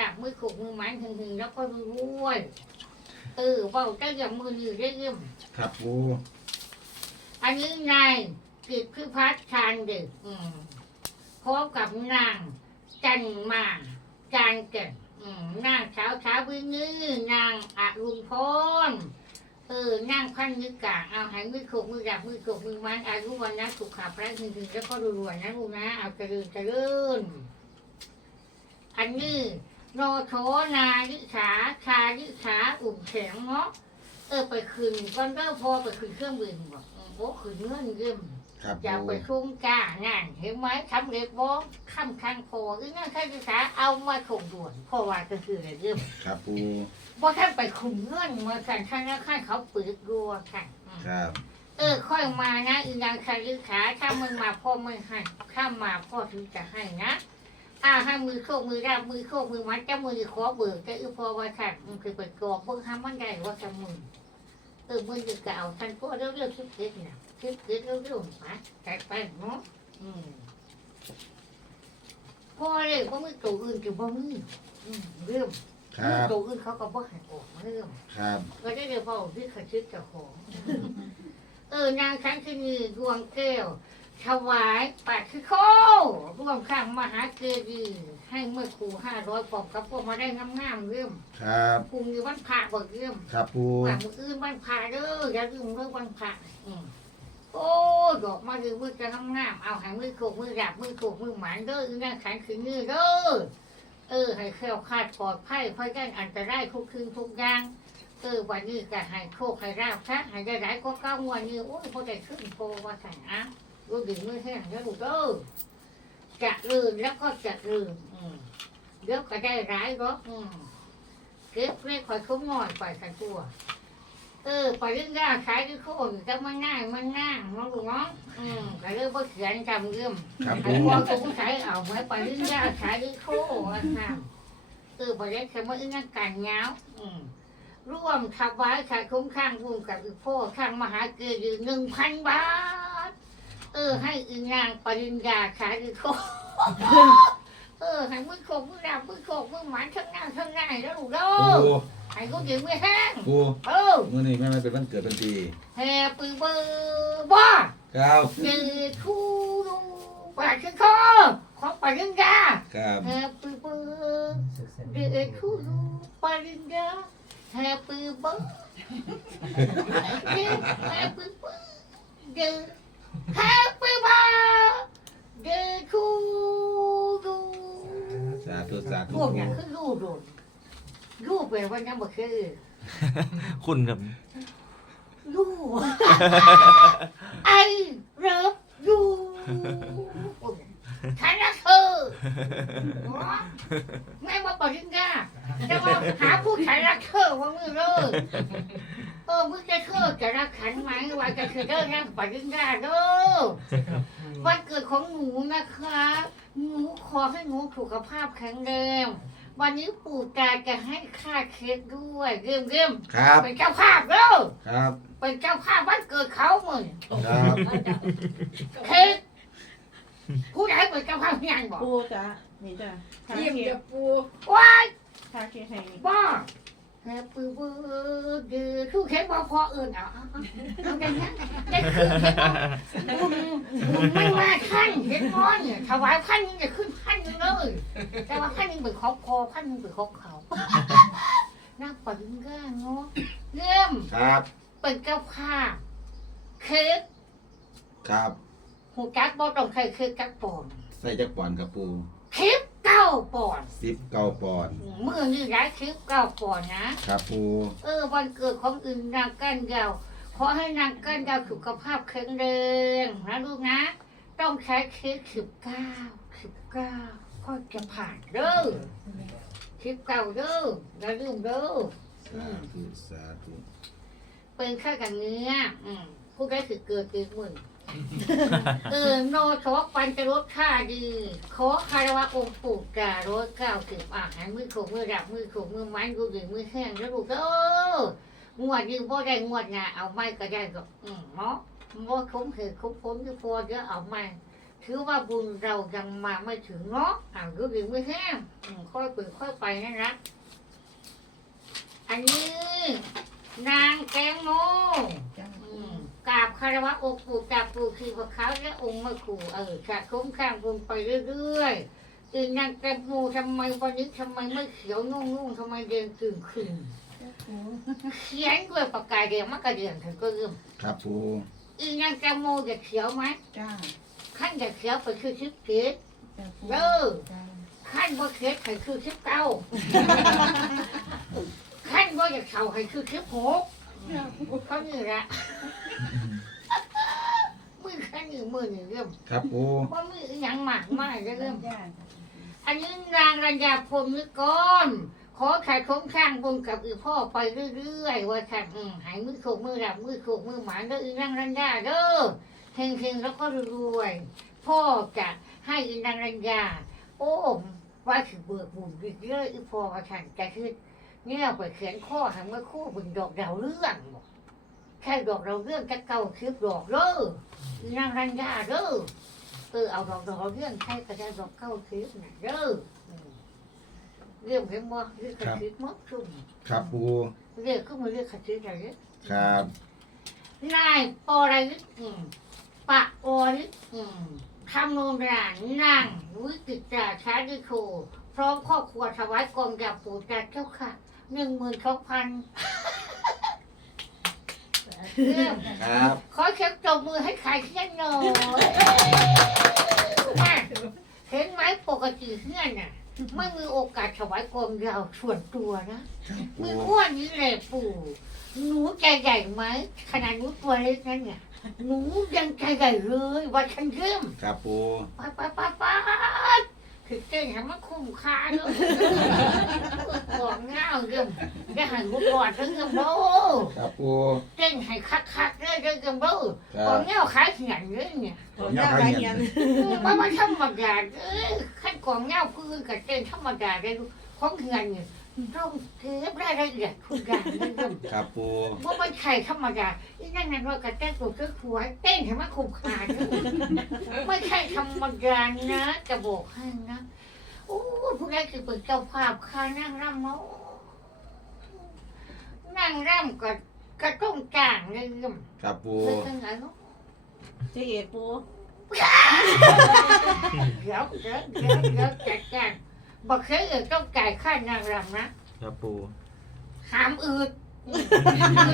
ดับมือขกมือไม้หึงหึงแล้วก็รวยเออเบาเจ้าอย่างมือยืดเรื่อยครับปูอันนี้นายกิจพิพัฒน์ชาญเด็กอืมพบกับนาง จันมาจานเก่งอืมนางสาวสาววินื้นางอรุณพรเออนางพันนิกาเอาให้มือขกมือดับมือขกมือไม้อายุวันนะสุขภาพแรงหึงหึงแล้วก็รวยๆนะลูกนะ เอาเจริญเจริญอันนี้ โนโทนาลิสาชาลิสาอุ่มแข็งเนาะเออไปคืนก่อนเด้อพอไปคืนเครื่องบินบอกอืมโอ้คืนเงินเยิ่มครับอยากปูไปชุ่มจ้างานเห็นไหมทำเล็กบ้องข้ามคันโพอีนั่นข้าศึกษาเอามาส่งด่วนเพราะว่าก็คืออะไรเยิ่มครับปูเพราะท่านไปคุมเงินเมื่อกันท่านแล้วข้าเขาปิดรัวค่ะอืมครับเออค่อยมานะอีนางคาลึกขาถ้ามึงมาพ่อมึงให้ถ้ามาพ่อถึงจะให้นะ อ่าให้มือโคกมือราบมือโคกมือมัดจะมือขอเบิกจะอือพอว่าค่ะมึงคือไปกรอกเบิ่งห้ามมันได้ว่าจะมือเออมึงจะเอาท่านก็เรื่องๆคิดเกิดเนี่ยคิดเกิดเรื่องๆไปใจไปเนาะอืมพอเลยเพรามึงตัวอื่นจะบ่มีอืมเรื่องครับตัวอื่นเขาก็บ่ให้ออกเรื่องครับก็ได้เรียกว่าที่เขาชื่อเจ้าของ เออนางครั้งที่มีดวงแก้ว ถวายปาคือโคร่วมข้างมหาเกดีย์ให้เมื่อครูห้าร้อยปอกกับพวกมาได้งามๆเรื่องครับพรุ่งนี้วันพระบอกเรื่องครับปูว่ามืออื่นวันพระเด้ออย่าลืมเรื่องวันพระอืมโอ้ดอกมาดูมือจะงามๆเอาใหายมือโขกมือดับมือโขกมือหมันเด้ออีนั่งขันคือมือเด้อเออ ให้แคล้วคลาดปลอดภัยเพราะยันอันตรายทุกคืนทุกอย่างเออวันนี้ก็ให้โชคให้ราบซะให้ได้หลายก็เก้างวันนี้โอ้ยพอได้ขึ้นโปว่าสั่งอะ รู้ดึงมือแห้งแล้วลูกเด้อจะลืมแล้วก็จะลืมอืมเดี๋ยวก็ได้ร้ายหรอกอืมเก็บเล็กคอยคุ้มหน่อยไปสันตัว เออไปเรื่องยากขายที่โคนจะมันง่ายมันง่ายน้องลูกน้องอืมก็เรื่องว่าเขียนจำเรื่องครับไอ้ปูพวกสงสัยเอาไว้ไปเรื่องยากขายที่โคนนะเออไปเรื่องคำว่าเรื่องการเงาอืมร่วมถวายขาคุ้มข้างบุญกับอีกพ่อข้างมหาเกดีหนึ่งพันบาท เออ ให้อีนางปริญญาขายอีกคนเออให้มือโขกมือดาบมือโขกมือหมันทั้งหน้าทั้งหน้าแล้วลูกเด้อปูให้กูยืมมือแห้งปูเออมื่อนี้แม่ไม่เป็นวันเกิดเป็นปีแฮปปี้เบอร์บ้าครับเจอทูลูปาชิคอของปริญญาครับแฮปปี้เบอร์เจอทูลูปริญญา Happy birthday Happy birthday Happy birthday to you สาธุสาธุพวกเนี้ยคือรูดนรูปเป็นว่ายังบ่เคยคุณครับรูไอเลิฟยูฉันรักเธอแม่มาปริญญาจะมาหาผู้ชายรักเธอว่ามือเลยเออมึง จะเธอจะรักขันไหมว่าจะคือเด้อนะปริญญาเด้อวันเกิดของหนูนะคะหนูขอให้หนูสุขภาพแข็งแรงวันนี้ปู่ตาจะให้ค่าเค้กด้วยเริ่มเริ่มครับเป็นเจ้าภาพเด้อครับเป็นเจ้าภาพวันเกิดเขาเหมือนครับเค้กผู้ใดเป็นเจ้าภาพยังบอกปูจ้ะนี่จ้ะทายิ้มเค้จะกปูว้ายทาเค้กให้นี่บ้า แฮปปี้เบิร์ดเดย์ทุกเค้กบอกพออื่นเอาเอาเอาเอาได้ยังได้คือเค้กบอกบุญบุญไม่มาขั้นเห็นมอนเนี่ยถวายพันหนึงจะขึ้นพันหนึงเลยแต่ว่าพันหนึงเป็นของพอพันหนึงเป็นของเขาน่าปลื้มก้าเนาะเริ่มครับเป็นเจ้าภาพเค้กครับหูจักบ่ต้องใช้เค้กจักปอนด์ใส่จักรปอนครับปูคลิปเก้าปอนด์สิบเก้าปอนด์มือนี่ร้ายคลิปเก้าปอนด์นะ ครับปูเออวันเกิดของอื่นนางกันยาวขอให้นางกันยาวสุขภาพแข็งแรงนะลูกนะ ต้องใช้คลิปสิบเก้าสิบเก้าก็จะผ่านเด้อคลิปเก้าเด้ออย่าลืมเด้อสาธุสาธุเป็นแค่กันเนื้ออืมผู้ได้คือเกิดอีกมึง เออโนทอกปันจะรสค่าดีขอคารวะองค์ปู่การถเก้าสิบอาหารมือโขกมือดับมือโขกมือไม้ดูดีมือแห้งแล้วลูกเอองวดยืมพ่ได้งวดงาเอาไม้ก็ได้ก็อืมเนาะบ่คุ้มเหตุคุ้มผลที่พอเดี๋ยวเอาไม้ถือว่าบุญเรายังมาไม่ถึงเนาะอ่ารู้ดีไม่แห้งค่อยเปิดค่อยไปนั่นะอันนี้ นางแกงโมจ้าอืม กราบคารวะองค์ปู่จากปู่คือพระเขาและองค์มะครูเออจะคุ้มข้างบุญไปเรื่อยๆอีนางแกงโมทำไมวันนี้ทำไมไม่เขียวนุ่งๆทำไมเดินตื่นขึ้นเขียนด้วยปากกาแดงมากระเดียนถึงก็เริ่มครับปูอีนางแกงโมจะเขียวไหมจ้าขั้นจะเขียวไปคือชิปเกตจ้าปูเด้อจ้าขั้นว่าเขียไปคือชิปเก้าขั้นว่าจะเข่าให้คือชิปหก จ้าปูเขานี่ละมือขั้นนี้มือนี่เริ่มครับปูว่ามืออหยังหมากมากเริ่มจ้าอันนี้นางรัญญาพรหมนิกรขอขายคงข้างบนกับอีพ่อไปเรื่อยๆว่าค่ะอืมหายมือโขกมือดับมือโขกมือหมานเด้ออีนางรัญญาเด้อเฮงๆแล้วก็รวยๆพ่อจะให้อีนางรัญญาโอ้ว่าถือเบิกบุญดีเยอะอีพ่อว่าค่ะจะคือ เนี่ยไปเขียนข้อหางเมื่อคู่บึงดอกดาวเรื่องบอกแค่ดอกดาวเรื่องจะเก่าคิดดอกเด้ออีนางรัญญาเด้อเออเอาดอกดอกเรื่องใช้กระดาษดอกเก้าคิดนะเด้ออืมเรื่องเห็นบ่เรื่องกระชิดมัดชุ่มครับปูเรื่องก็มาเรื่องกระชิดอะไรเนี่ยครับนายปอระยุทธ์อืมปะอริศอืมทำโนรานนั่งวิกิตาชาดิโคพร้อมครอบครัวถวายกองยาปูจัดเจ้าค่ะ หนึ่งหมื่นสองพันเรื่องครับขอเช็คตบมือให้ขายเขี้ยนหน่อยมาเห็นไหมปกติเขี้ยนน่ะไม่มีโอกาสถวายกองยาวส่วนตัวนะครับปูมืออ้วนนี้แหละปู่หนูใจใหญ่ไหมขนาดหนูตัวเล็กนั่นเนี่ยหนูยังใจใหญ่เลยว่าฉันเริ่มครับปู ไปไปไปไป คือเต้นให้มันคุ้มค่าเนอะกองเงาเริ่มได้หันบุกบอดเริ่มโลครับปูเต้นให้คักๆเลยเริ่มโลครักองบเงาขายเหียนเลยเนี่ยผมจ้าไปเรียนมันไม่ธรรมดาเอ้ยขั้นกองเงาพื้นกับเต้นธรรมดาได้ดูของเงินเนี่ยต้องเก็บรายละเอียดทุกอย่างเลยเริ่มครับปูว่ามันไข่ธรรมดาอี นั่นนั่นว่ากับเต้นตัวเจ้าหัวเต้นให้มันคุ้มค่าด้วยไม่ใช่ธรรมดานะจะบอกให้นะโอ้ผู้ใดคือเป็นเจ้าภาพค่านั่งร่ำเนาะนั่งร่ำก็ก็ต้องจ้างเลยเริ่มครับปู เป็นยังไงเนาะเจ๊เอ๋ปูเดี๋ยวเดี๋ยวเดี๋ยวเดี๋ยวจัดการบอกเคยเออต้องจ่ายค่านางรำนะครับปูหามอืด อื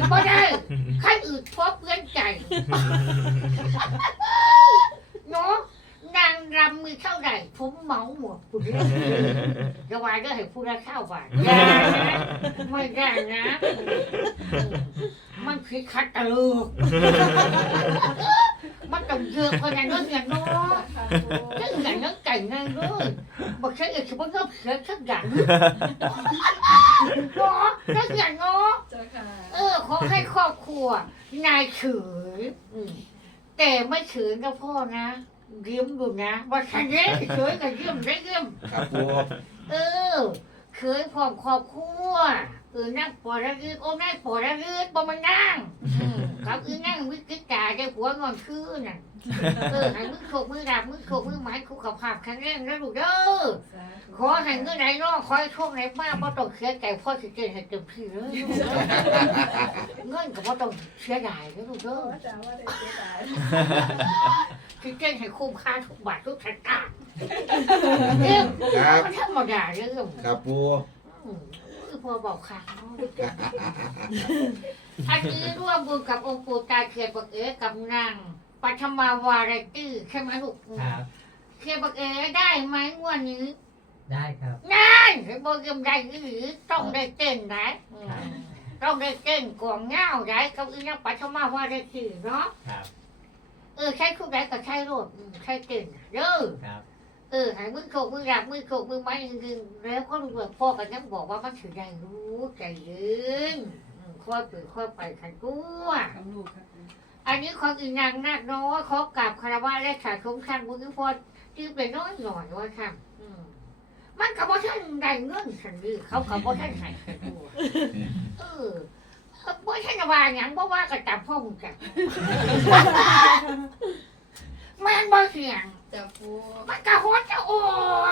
ดก็ได้ค่าอืดเพราะเพื่อนใจเนาะนางรำมีเท่าไหร่ผมเหมาหมดคุณจะวายก็ให้ผู้ละเท่าบาทอย่านะไม่ได้นะ มันคือคัดตะลูก มันต้องเยอะกว่านั้นเงินเนาะ cái ngày nó cày ngang rồi mà cái gì cũng nó sẽ chắc gặn nó chắc gặn nó จ้าค่ะเออขอให้ครอบครัวนายเฉยอืมแต่ไม่เฉยนะพ่อนะเยี่ยมดูนะว่าฉันเนี้เฉยกับเยี่ยมได้เยี่ยม ครับปู เออเคยพร้อมครอบครัว เออนั่งปอระยืดโอ้นั่งปอระยืดบ่มันนั่งอืมเขาคือนั่งวิกฤตจ่าได้หัวงอนคืนน่ะเออให้มือโขกมือดาบมือโขกมือไม้คุกขับภาพครั้งแรกนะลูกเด้อขอให้เงินไหนน้อขอให้โชคไหนมากบ่ต้องเสียใจพ่อสิเจนให้เต็มที่เลยลูกเด้อเงินก็บ่ต้องเสียดายนะลูกเด้อจ้าว่าได้เจ๊ตายสิเจนให้คุ้มค่าทุกบาททุกสตางค์เรื่องครับมันธรรมดาเรื่องครับปูอืม คือพอบอกค่ะอันนี้ร่วมบุญกับองค์ปู่ตาเขียนบักเอ๋กับนางปัทมาวาไรตี้ใช่ไหมลูกครับ เขียนบักเอ๋ได้ไหมงวดนี้ ได้ครับนั่นเห็นบอกยังได้หรือต้องได้เต้นนะอืมครับต้องได้เต้นกวางเงาได้กับอีนักปัทมาวาไรตี้เนาะครับ เออใช้คู่ใดก็ใช้รถอืมใช้เต้นเด้อครับ เออใหายมือโขกมือหลับมือโขกมือไม้คือแล้วก็รู้ว่าพ่อกันยังบอกว่ามันถือใจรู้ใจยืนอืมค่อยเปิดค่อยไปขันกู้ทำลูกครับอันนี้ของอีนางนาคน้อยขอกราบคารวะและขาดสงครามบุญพรที่เป็นน้อยหน่อยว่าค่ะอืมมันกับว่าท่านได้เงินสันดือเขากับว่าท่านใหายตัวเออว่าท่านว่าอย่างบ่ว่ากระจับพ่อมึงจับแม่นบ่เสียง จ้าปูมันกระโหดจะออ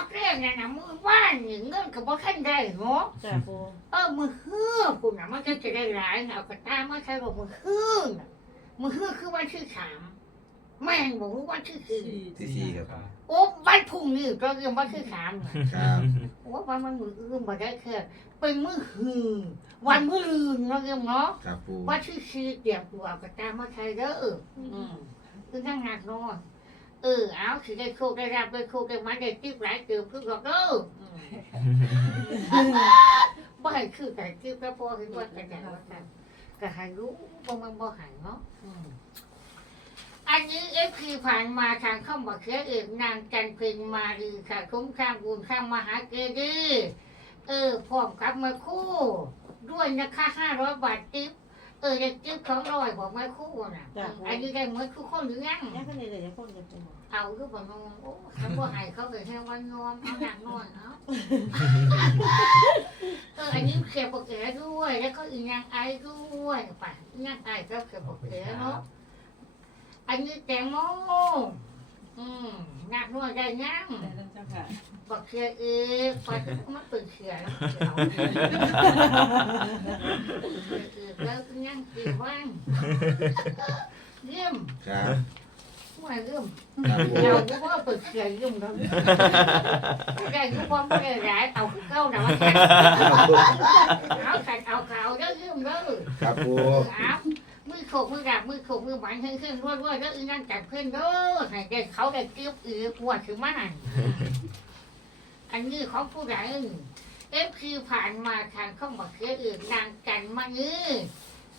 กเรื่องนั้นนะมือว่านนี่เงินกับบ่ขั้นได้เนาะจ้าปูเออมือฮื้อคุณน่ะมันก็จะได้หลายน่ะเอากระตามาใช้บอกมือฮื้อน่ะมือฮื้อคือวันที่สามแม่งบอกว่าวันที่สี่ที่สี่ครับโอ้วันพรุ่งนี้ก็เรื่องวันที่สามน่ะครับโอ้วันมันมืออื้อมาได้แค่เป็นมือฮือวันมือลืนเนาะเรื่องเนาะครับปูวันที่สี่เตรียมตัวเอากระตามาใช้เด้ออืมคือนั่งหนักเนอน เออเอาสิได้โชคได้รับได้โชคได้มาได้ติ๊บหลายเติมคือบอกเด้ออืมบ่ให้คือแต่คือพระพ่อคือว่ากันอย่างว่ากันก็ให้รู้ว่ามันบ่ใหายเนาะอืมอันนี้เอฟคือผ่านมาทางเข้ามาเคียเอกนางจันเพ็งมาดีค่ะคุ้มข้างบุญข้างมหาเกดีย์เออพร้อมกับมาคู่ ด้วยนะคะห้าร้อยบาทติ๊บ เออจะติ๊บสองร้อยบอกมาคู่น่ะอืมอันนี้ได้เหมือนทุกคนหรือยังยังคนนี้เลยยังคนจะปูเอาคือบ่นอนโอ้เขาบ่ให้เขาเลยแค่ว่านอนเอาหนักนอนเอาเอออันนี้เขียบบอกเอ๋ด้วย แล้วก็อีนางไอ้ด้วยป่ะอีนางไอ้ก็เขียบบอกเอ๋เนาะอันนี้แตงโม อืมหนักนวดได้ยังได้แล้วเจ้าค่ะบอกเขียเอ๋ไปมันเป็นเขียแล้วเขียวเออแล้วก็ยังตีว่างเยี่ยมครับว่าเยี่ยมครับปูเราก็ว่าเปิดเสียยุ่งแล้วได้ทุกคนไม่ได้ร้ายเอาคือเก้าหนาว่าเอาใส่เอาขาวเยอะยุ่งเลยครับปูเอามือ โขกมือดับมือโขกมือหวานขึ้นขึ้นรวดรวดแล้วอีนั่งจับเพื่อนเด้อให้ได้เขาได้เก็บอือปวดถึงมันอันนี้ของผู้ใดเอฟคือผ่านมาทางเข้ามาเคืออื่นนางกันมานี้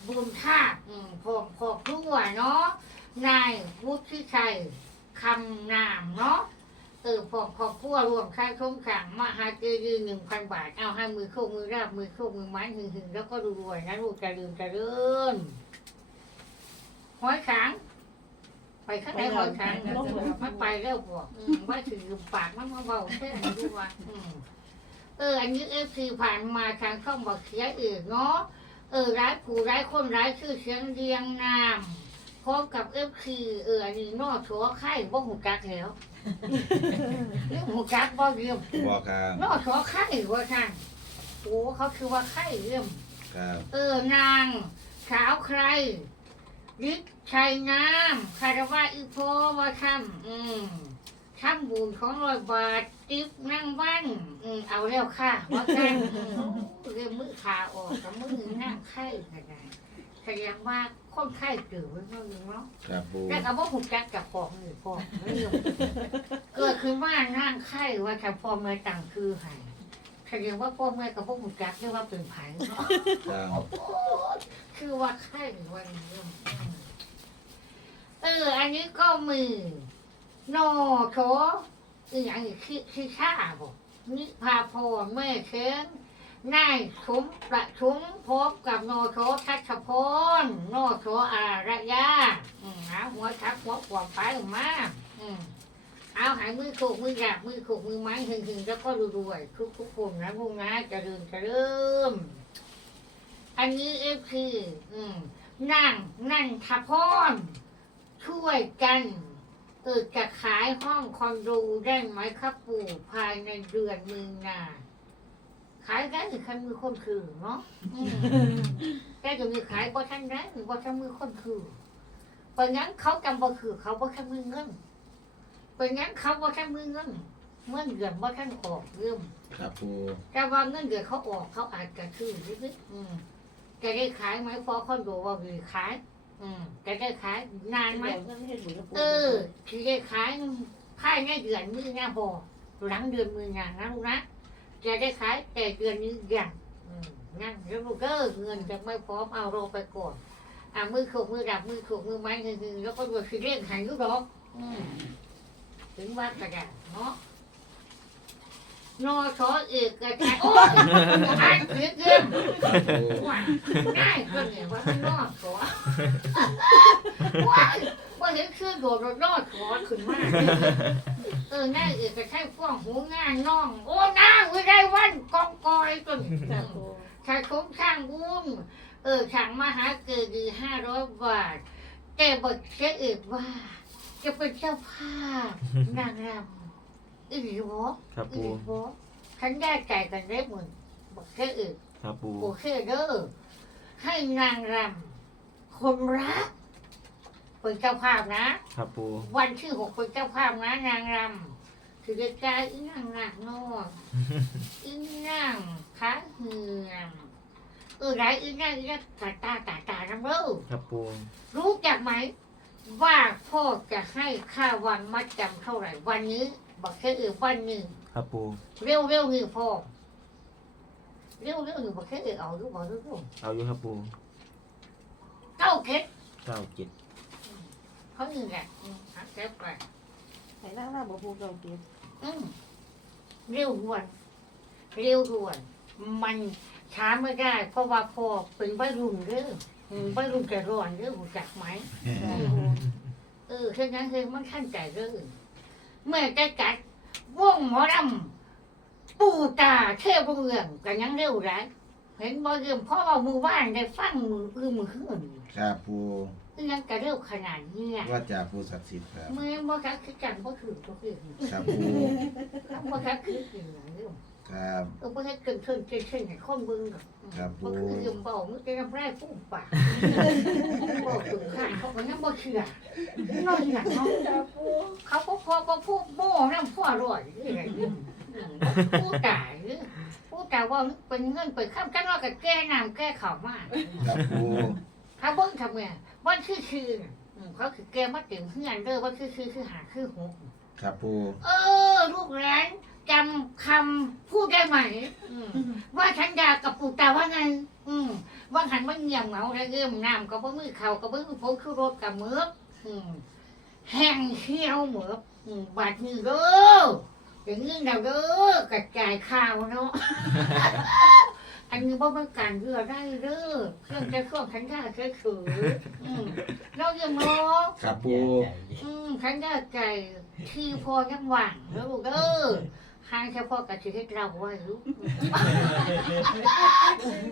บุญท่าอืมพอพอครัวเนาะนายวุฒิชัยคำนามเนาะเออพอขอบครัวรวมค่าชมขังมหาเจดีหนึ่งพันบาท เอาให้มือโคกมือราบมือโคกมือไม้หึงหึงแล้วก็รวยๆนะลูกจะลืมจะเลื่อน หอยขังไปข้างในหอยขังมันไปแล้วบอกอืมว่าถือปากมันมาเบาแค่ไหนดูว่าอืมเออ อันนี้เอฟซีผ่านมาทางช่องบอกเสียเอกเนาะเออร้ายผู้ร้ายคนร้ายชื่อเสียงเรียงนามพร้อมกับเอฟซีเอออันนี้นอกชัวไข่บ่หูจักแล้วเรื่องหูจักบ่เรื่องบอกครับนอกชัวไข่ว่าท่านโอ้เขาคือว่าไข่เรื่องครับ เออนาง สาวใคร ฤทธิ์ชัยงามคารวะอีโพว่าทำอืมทำบุญของร้อยบาทติ๊บนั่งบ้านอืมเอาแล้วค่ะว่ากันอืมเรื่องมือขาออกกับมือนั่งไข่ก็ได้แสดงว่าคนไข้เกิดไว้เมื่อนี้เนาะครับปูแต่ก็บ่หูจักกับปอกหรือปอกเรื่องเกิดขึ้นว่านั่งไข้ว่าถ้าพ่อแม่ต่างคือใหายแสดงว่าพ่อแม่กับพ่อหูจักเรียกว่าเป็นไผ่เนาะ คือว่าไข้วันนี้เออ อันนี้ก็มือโนโถอีกอย่างอีกคือคือข้าบอกนิพาพรแม่เชิงนายสมประชุมพบกับโนโถทัชพรโนโถอารยาอืมหาหัวทักหัวขวามไปมาอืมเอาหายมือโขกมือหยาบมือโขกมือไม้หึงหึงๆแล้วก็รวยๆทุกทุกๆคนนะลุงนะจะเริญเจะเริ่ม อันนี้เอฟคืออืมนั่งนั่งทัพรช่วยกันเออจะขายห้องคอนโดได้ไหมครับปู่ภายในเดือนมีนาขายได้หรือคันมือคนคือเนาะอืมแต่จะมีขายบ่ทันได้หรือบ่ทันมือคนคือเพราะงั้นเขาจำบ่คือเขาบ่ทันมือเงินเพราะงั้นเขาบ่ทันมือเงินเมื่อเดือนบ่ทันออกเริ่มครับปูแต่ว่าเงินเดือนเขาออกเขาอาจจะชื่อนิดๆอืม จะได้ขายไหมพอคอนโดว่าหรือขาย อืมจะได้ขายนานไหมเงินเฮ็ดบุญกับปูเออที่ได้ขายภายในเดือนมือหน้าบอหลังเดือนมืองานนะลูกนะจะได้ขายแต่เดือนนี้ยังอืมนั่นแล้วลูกเก็เงินจะไม่พร้อมเอาเราไปก่อนอ่ามือโขกมือดับมือโขกมือไม้หนึ่งๆแล้วก็ดูสิเล่นหายลูกดอกอืมถึงว่ากระดาษเนาะ นอชอเอกกระจายโอ้ยอ่านผิดเรื่องครับปูว่าง่ายก็เนี่ยว่ามันนอชอว่าว่าเห็นชื่อโดดนอชอขึ้นมากเออง่ายเอกกระจายฟ้องหูง่ายน้อง โอ้นางวิไลวันกองกอยจนจ้าปูชายคมช่างบุ้มเออช่งมหาเกดีห้าร้อยบาท แต่บทเชื่อเอกว่า จะเป็นเจ้าภาพนางรำ อีหลีวะครับอีปูหลีวะฉันได้ใจกันได้หมดบอกแค่อื่นครับปูโอเคเด้อให้นางรำคนรักเป็นเจ้าภาพนะ ครับปูวันที่หกเป็นเจ้าภาพนะนางรำถือใจอีนางหนักนอนอีนางขาเหืองเออไรอีนางอีนางตาตาตาตาน้ำเด้อครับปูรู้จักไหม ว่าพ่อจะให้ค่าวันมัดจำเท่าไหร่วันนี้ บอกแค่เออวันหนึ่งครับปูเร็วเร็วๆนี่พ่อเร็วเร็วๆนี่บอกแค่เออเอาลูกบอกลูกเอาอยู่ครับปูเก้าเก็ดเก้าเจ็ดเขาหนึ่งแหละอืมหาเก็บไปให้นั่งหน้าบ่พูดเราเก็บอืมเร็วด่วนเร็วด่วน มันช้าไม่ได้เพราะว่าพ่อเป็นวัยรุ่นเด้ออืมวัยรุ่นแก่ร้อนเด้อรู้จักไหมเออฉะนั้นคือมันขั้นใจเรื่อง เมื่อจะจัดวงหมอลำปูตาเทพเมืองกันยังเร็วไรเห็นบ่เรื่องพ่อเอามือว่านได้ฟังมืออือมือขึ้นครับปูยังกระเร็วขนาดนี้อะว่าจากผู้ศักดิ์สิทธิ์ครับเมื่อบ่คักคือกันบ่ถือตัวเองครับปูบ่คักคือจริงเรื่อง ครับเออบ่ให้เกินเกินเกินเกินให้คนเบิ่งดอกครับบ่คือเรื่องเบามึงจะทำไรฟุ้งปากบ่ถึงข้างเขาก็ยังบ่เชื่อน้อยหนักเนาะครับปูเขาก็พอก็พูดโม่น้ำพ่อร่อยนี่ไงผู้ตายผู้ตายว่ามันเป็นเงินเปิดข้ามกันว่ากับแก้น้ำแก้ข่าวมาก ครับปูถ้าเบิ้งทำไงวันคือคือเขาคือแก้มาเต็มเพื่อนเด้อว่าคือคือคือหาคือหกครับปูเออ ลูกหลาน จำคำพูดได้ไหมอืมว่าฉันด่ากับปู่ตาว่าไง อืมว่าหันมันเงียบเหงาแล้วเริ่มน้ำกับว่ามือเข่ากับมือโพกคือรถกับมืออืมแห้งเขี้ยวเหมือบอืมบาดมือเด้ออย่างนี้เราเด้อกระจายข่าวเนาะอันนี้ว่ามันการเรือได้เด้อเครื่องจะเครื่องขันยาเฉยๆอืมเรายังเนาะครับปูอืมขันยาไก่ที่พอยังหว่างแล้วลูกเด้อ หางเฉพาะกับชีวิตเราไว้ลูก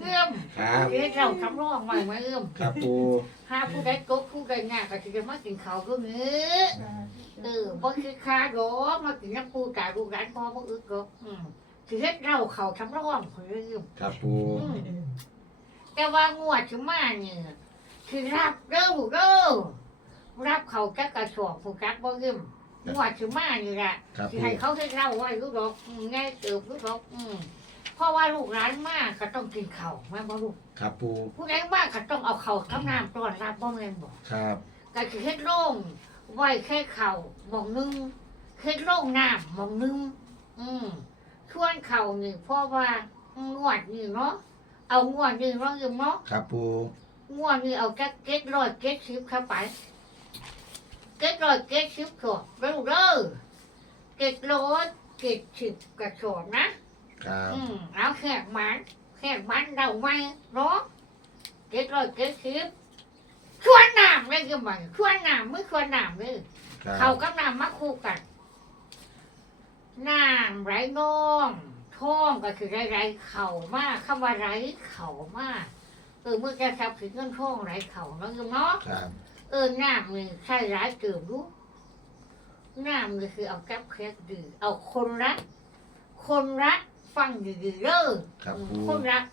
เอื้อมครับชีวิตเราทำร่องไว้ไหมเอื้อมครับปูหาผู้ใดกบผู้ใดงาก็จะมากินข้าวก็เนื้อเออบ่คือคาดอกมากินน้ำปูกาลูกหลานพ่อบ่อึกดอกอืมคือเฮ็ดเราเขาทำร้องเพิ่นครับปูอืมแต่ว่างวดถึงมาเนี่ยคือรับเด้อลูกเด้อรับเขาจักกระสอบผู้จักบ่ยืม งวดถึงมานี่แหละครับสิปูให้เขาเฮ็ดเราไว้ลูกดอกอืมแง่เติบลูกดอกอืมเพราะว่าลูกหลานมากก็ต้องกินข้าวแม่นบ่ลูกครับปูผู้ใดมากก็ต้องเอาข้าวกับน้ำต้อนรับบ่แม่นบ่ครับก็คือเฮ็ดโล่งไว้แค่เข่าหมองนึงเฮ็ดโล่งน้ำหมองนึงอืมชวนเข่านี่เพราะว่างวดนี่เนาะเอางวดนี่เนาะยืมเนาะครับปูงวดนี่เอาแค่เก็ดร้อยเก็ดชิบเข้าไป เก็ดร้อยเก็ดชิบขวบเร็วเด้อเก็ดร้อยเก็ดชิบกระสอบนะ ครับ อืมเอาแขกมันแขกมันเดาไม่เนาะเก็ดร้อยเก็ดชิบชวนน้ำเลยคือมันชวนน้ำไม่ชวนน้ำเลยครับเขากับน้ำมาคู่กันน้ำไหลน้องท้องก็คือไรไรเข่ามากคำว่าไรเข่ามากเออเมื่อแกทับถึงเงินท้องไรเข่าเนาะโยมเนาะ ครับ เออน้ำนี่ใช่ร้ายเกิมรู้น้ำนี่คือเอาแก๊บเคสดีเอาคนรัก คนรักฟังดีๆเด้อครับอืมปูคนรัก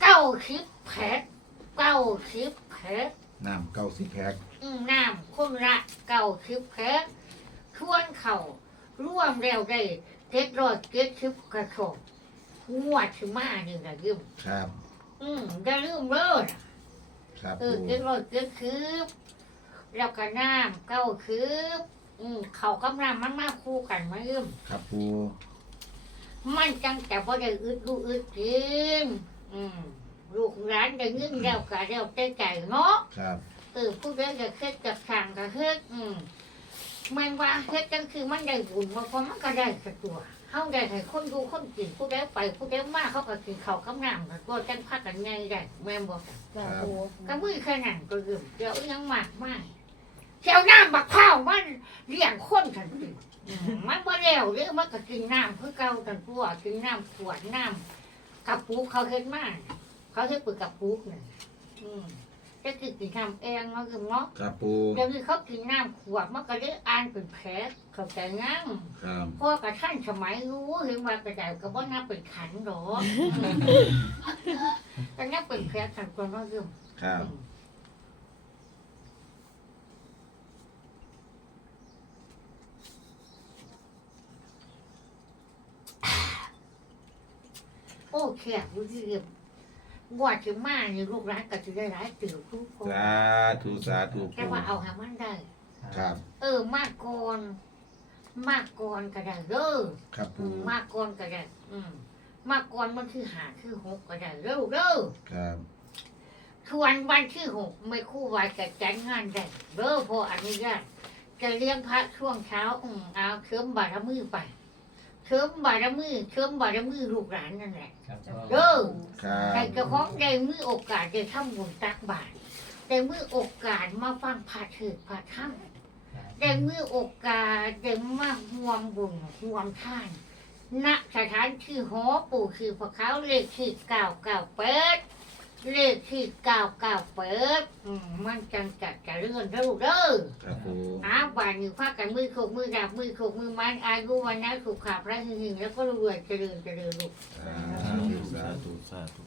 เก้าชิปแผลเก้าชิปแผลน้ำเก้าสิบแพ็คอืมน้ำคนละเก่าชิบแพ้ชวนเขาร่วมเร็วได้เจ็ดร้อยเจ็ดชิบกระสอบงวดถึงมานี่นะยืมครับ อืมอย่าลืมเลย ครับเอปูอเจ็ดร้อยเจ็ดชิบแล้วก็น้ำเก้าชิบอืมเขากับน้ำมันมาคู่กันมายืมครับปูมันจังแต่ว่าได้อึดลูกอึดกินอืมลูกร้านได้เงินแล้วก็แล้วใจใจเนาะ ครับเออผู้ใดก็เฮ็ดกับสั่งก็เฮ็ดอืมแม่นว่าเฮ็ดจังคือมันได้บุญมาเพราะมันก็ได้สักตัว เฮาได้ให้คนดูคนกินผู้ใดไปผู้ใดมาเขาก็กินข้าวกับน้ำก็ก็จังพักกันไงได้แม่นบ่จ้าปูก็มือแค่นั้นก็ยืมเดี๋ยวยังมากมากเที่ยวน้ำบักข้าวมันเลี้ยงคนทันทีอืมมันบ่แล้วเด้อมันก็กินน้ำคือเก่าทันตัวกินน้ำขวดน้ำกระปุกเขาเฮ็ดมาเขาเฮ็ดเปิดกระปุกนี่อืม จะคือกินน้ำแองเนาะคือเนาะครับปูเดี๋ยวนี้เขากินน้ำขวดมันก็ได้อ่านเป็นแผลเข้าใจงั้งครับพ่อกระท่านสมัยรู้เห็นว่ากระจายก็บ่นับเป็นขันหรอกก็นับเป็นแผลขันคนเนาะคือครับโอ้แขกรู้ที่เรียบว่าจะมานี่ลูกร้านก็จะได้ร้ายตื่นทุกคนสาธุสาธุแต่ปูว่าเอาหามันได้ ครับ เออมากก่อนมากก่อนก็ได้เด้อครับอืปูมมากก่อนก็ได้อืมมากก่อนมันคือหาคือหกก็ได้เด้อเด้อครับคือวันวันที่หกไม่คู่วายจะจัดงานได้เด้อพออนุญาตจะเลี้ยงพระช่วงเช้าอืมเอาเคิมบารมือไป เคิมบารมือเคิมบารมือลูกหลานนั่นแหละครับพ่อเด้อครับแต่กระเพาะได้มือโอกาสได้ทำบุญตักบาตรได้มือโอกาสมาฟังพระถือพระธรรมได้มือโอกาสได้มาห่วมบุญห่วมท่านณสถานที่หอปู่คือพระเขาเลขที่เก้าเก้าเปิด เลขที่เก้าเก้าเปิดอืมมันจังจัดจะเลื่อนเด้อเด้อครับปูอาบานอยู่ภาคกันมือโขกมือดาบมือโขกมือมันอายุวันนั้นสุขขาพระหึงๆแล้วก็รวยเจริญเจริญลูก สาธุสาสาธุธุสาธุ